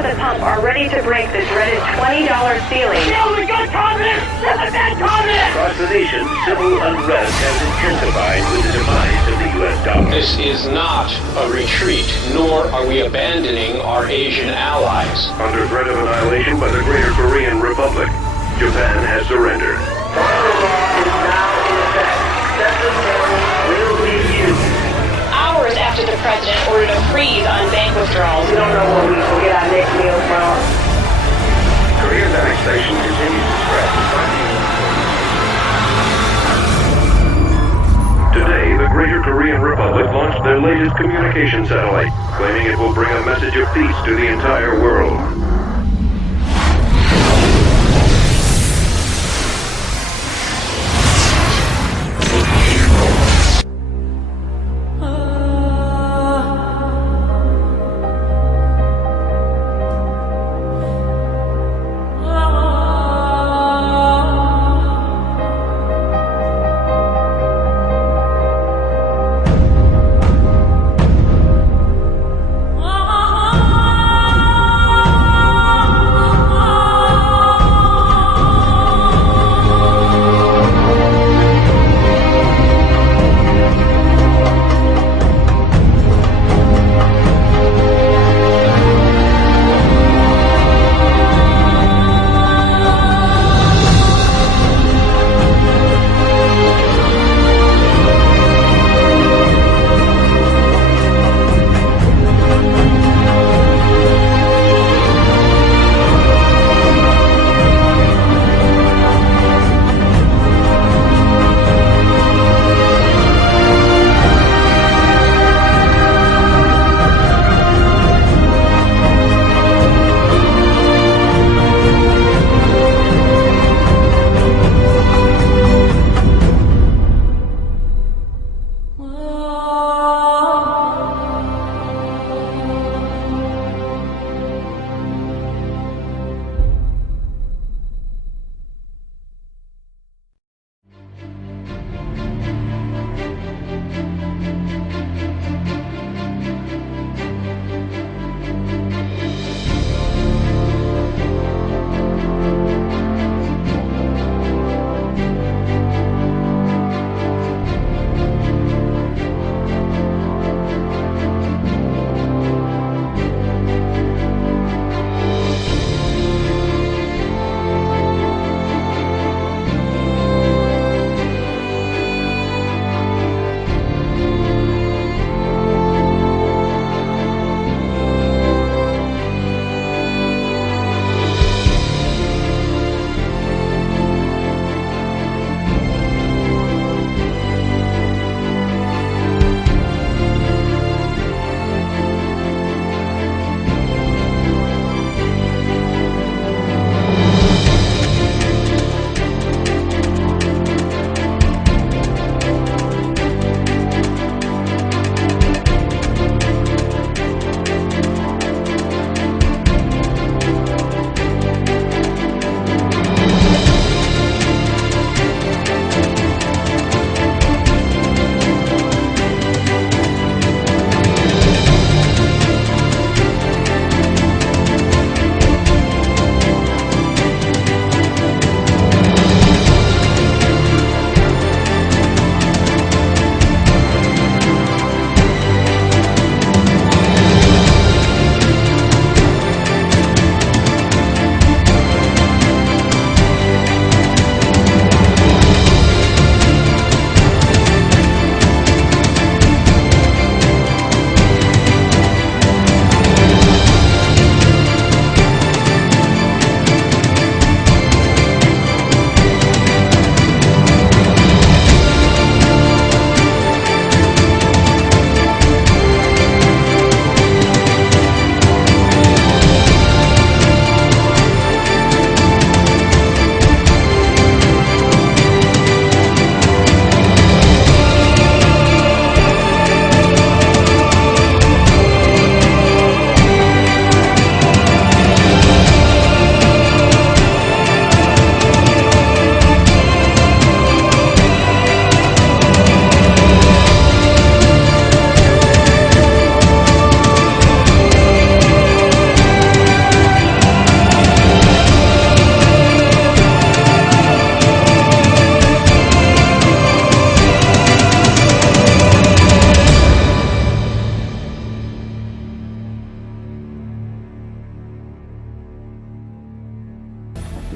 at the pump are ready to break the dreaded $20 ceiling. Kill the good communists! Let the bad communists! Across the nation, civil unrest has intensified with the demise of the U.S. dollar. This is not a retreat, nor are we abandoning our Asian allies. Under threat of annihilation by the Greater Korean Republic, Japan has surrendered. Hours after the president ordered a freeze on bank withdrawals. We don't know where we will get our next meal from. Korea's annexation continues to spread. Today, the Greater Korean Republic launched their latest communication satellite, claiming it will bring a message of peace to the entire world.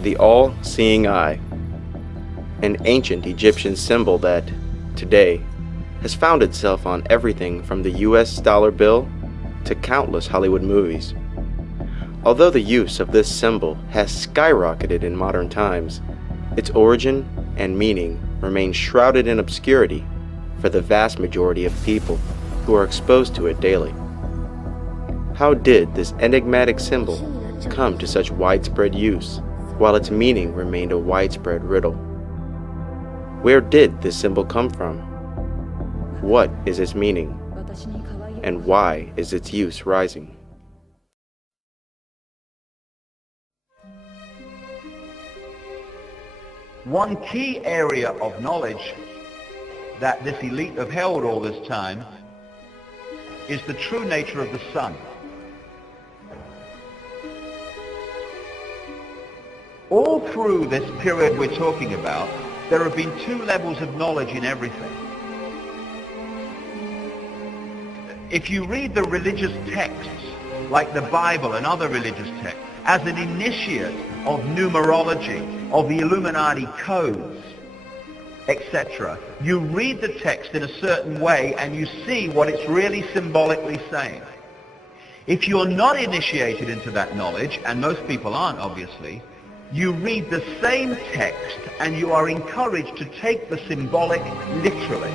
the all-seeing eye, an ancient Egyptian symbol that, today, has found itself on everything from the US dollar bill to countless Hollywood movies. Although the use of this symbol has skyrocketed in modern times, its origin and meaning remain shrouded in obscurity for the vast majority of people who are exposed to it daily. How did this enigmatic symbol come to such widespread use, while its meaning remained a widespread riddle? Where did this symbol come from? What is its meaning? And why is its use rising? One key area of knowledge that this elite have held all this time is the true nature of the sun. All through this period we're talking about, there have been two levels of knowledge in everything. If you read the religious texts, like the Bible and other religious texts, as an initiate of numerology, of the Illuminati codes, etc., you read the text in a certain way and you see what it's really symbolically saying. If you're not initiated into that knowledge, and most people aren't obviously, you read the same text and you are encouraged to take the symbolic literally.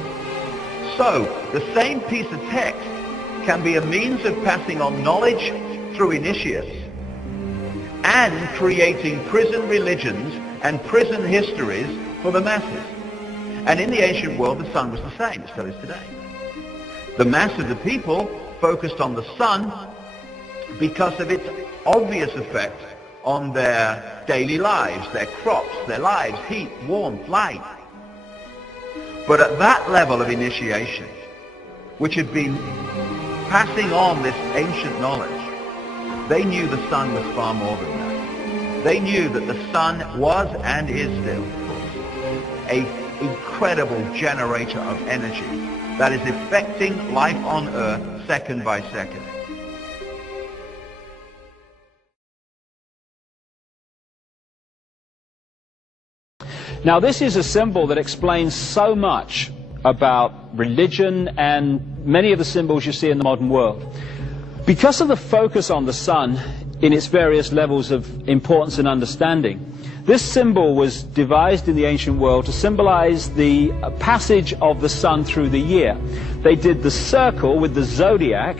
So, the same piece of text can be a means of passing on knowledge through initiates and creating prison religions and prison histories for the masses. And in the ancient world, the sun was the same, still is today. The mass of the people focused on the sun because of its obvious effect on their daily lives, their crops, their lives, heat, warmth, light. But at that level of initiation, which had been passing on this ancient knowledge, they knew the sun was far more than that. They knew that the sun was and is still an incredible generator of energy that is affecting life on Earth second by second. Now, this is a symbol that explains so much about religion and many of the symbols you see in the modern world. Because of the focus on the sun in its various levels of importance and understanding, this symbol was devised in the ancient world to symbolize the passage of the sun through the year. They did the circle with the zodiac,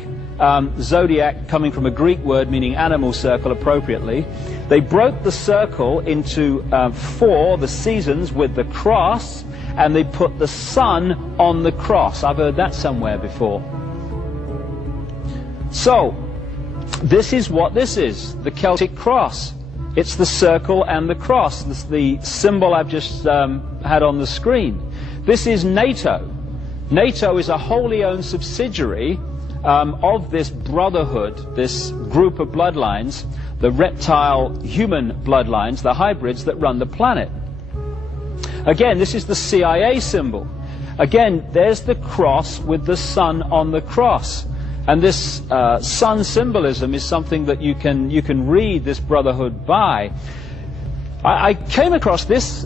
zodiac coming from a Greek word meaning animal circle appropriately. They broke the circle into 4, the seasons, with the cross, and they put the sun on the cross. I've heard that somewhere before. So, this is what this is, the Celtic cross. It's the circle and the cross, the symbol I've just had on the screen. This is NATO. NATO is a wholly owned subsidiary of this brotherhood, this group of bloodlines, the reptile-human bloodlines, the hybrids that run the planet. Again, this is the CIA symbol. Again, there's the cross with the sun on the cross. And this sun symbolism is something that you can read this brotherhood by. I came across this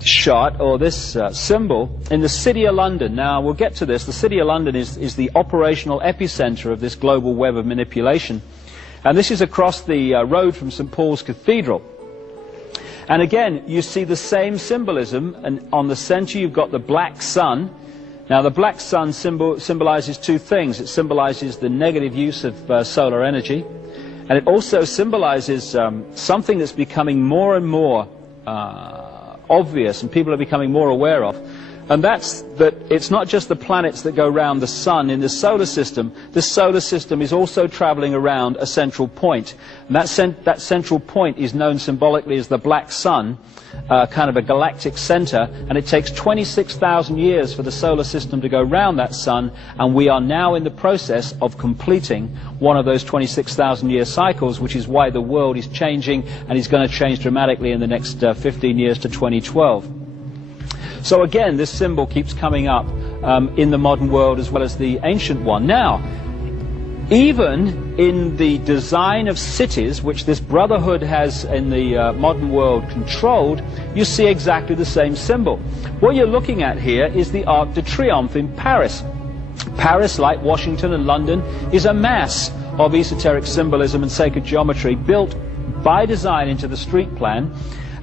shot, or this symbol, in the City of London. Now, we'll get to this. The City of London is the operational epicenter of this global web of manipulation. And this is across the road from St. Paul's Cathedral. And again, you see the same symbolism, and on the center you've got the black sun. Now, the black sun symbolizes two things. It symbolizes the negative use of solar energy, and it also symbolizes something that's becoming more and more obvious, and people are becoming more aware of. And that's that it's not just the planets that go around the sun in the solar system. The solar system is also traveling around a central point. And that central point is known symbolically as the black sun, kind of a galactic center. And it takes 26,000 years for the solar system to go around that sun. And we are now in the process of completing one of those 26,000 year cycles, which is why the world is changing and is going to change dramatically in the next 15 years to 2012. So again, this symbol keeps coming up in the modern world as well as the ancient one. Now, Even in the design of cities, which this brotherhood has in the modern world controlled, you see exactly the same symbol. What you're looking at here is the Arc de Triomphe in Paris. Paris, like Washington and London, is a mass of esoteric symbolism and sacred geometry built by design into the street plan.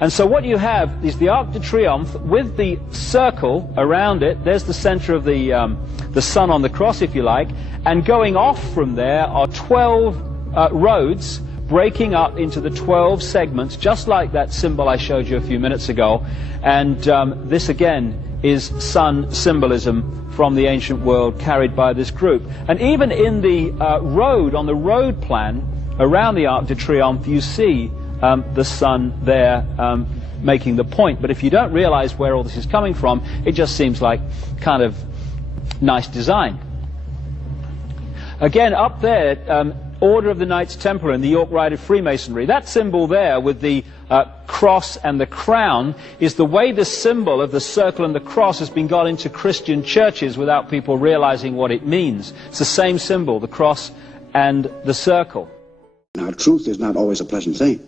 And so what you have is the Arc de Triomphe with the circle around it. There's the center of the sun on the cross, if you like. And going off from there are 12 roads breaking up into the 12 segments, just like that symbol I showed you a few minutes ago. And this again is sun symbolism from the ancient world carried by this group. And even in the road, on the road plan around the Arc de Triomphe, you see the sun there making the point. But if you don't realize where all this is coming from, it just seems like kind of nice design. Again, up there, Order of the Knights Templar in the York Rite of Freemasonry. That symbol there with the cross and the crown is the way the symbol of the circle and the cross has been got into Christian churches without people realizing what it means. It's the same symbol, the cross and the circle. Now, truth is not always a pleasant thing.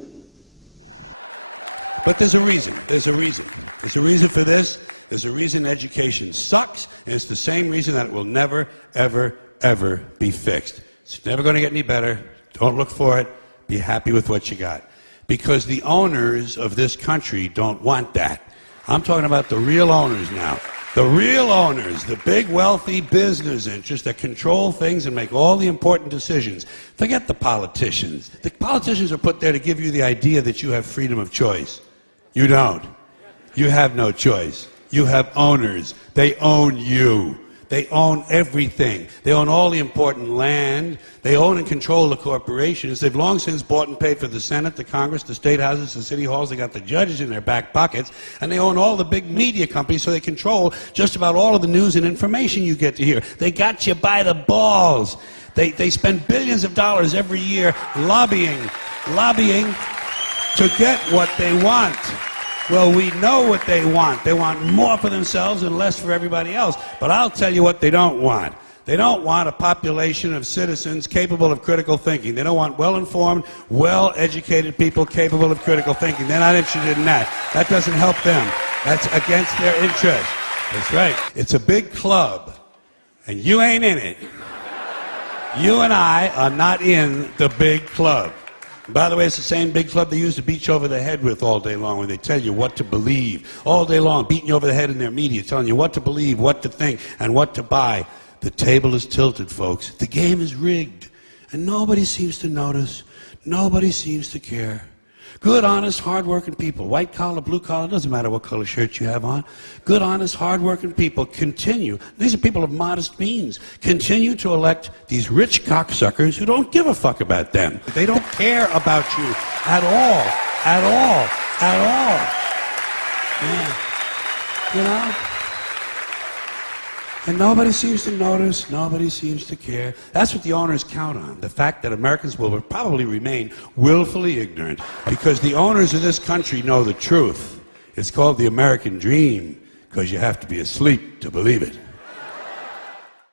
But there's a reason. There's a reason. There's a reason for this. There's a reason education sucks, and it's the same reason that it will never, ever, ever be fixed. It's never going to get any better. Don't look for it. Be happy with what you got. Because the owners of this country don't want that. I'm talking about the real owners now. The real owners, the big wealthy business interests that control things and make all the important decisions. Forget the politicians. The politicians are put there to give you the idea that you have freedom of choice. You don't. You have no choice. You have owners. They own you. They own everything. They own all the important land. They own and control the corporations. They've long since bought and paid for the Senate, the Congress, the state houses, the city halls. They got the judges in their back pockets. And they own all the big media companies, so they control just about all of the news and information you get to hear. They got you by the balls. They spend billions of dollars every year lobbying to get what they want. Well, we know what they want. They want more for themselves and less for everybody else. But I'll tell you what they don't want. They don't want a population of citizens capable of critical thinking. They don't want well-informed, well-educated people capable of critical thinking. They're not interested in that. That doesn't help them. That's against their interest. That's right. It's a big club, and you ain't in it. You and I are not in the big club. By the way, it's the same big club they used to beat you over the head with all day long, when they tell you what to believe. All day long, beating you over the head in their media, telling you what to believe, what to think, and what to buy. The table is tilted, folks. The game is rigged. And nobody seems to notice. Nobody seems to care. Good, honest, hard-working people, white collar, blue collar, doesn't matter what color shirt you have on. Good, honest, hard-working people continue. These are people of modest means. Continue to elect these rich cocksuckers who don't give a fuck about them. They don't care about you at all, at all, at all. Yeah. You know? And nobody seems to notice, nobody seems to care. That's what the owners count on, the fact that Americans will probably remain willfully ignorant, because the owners of this country know the truth. It's called the American dream, because you have to be asleep to believe it.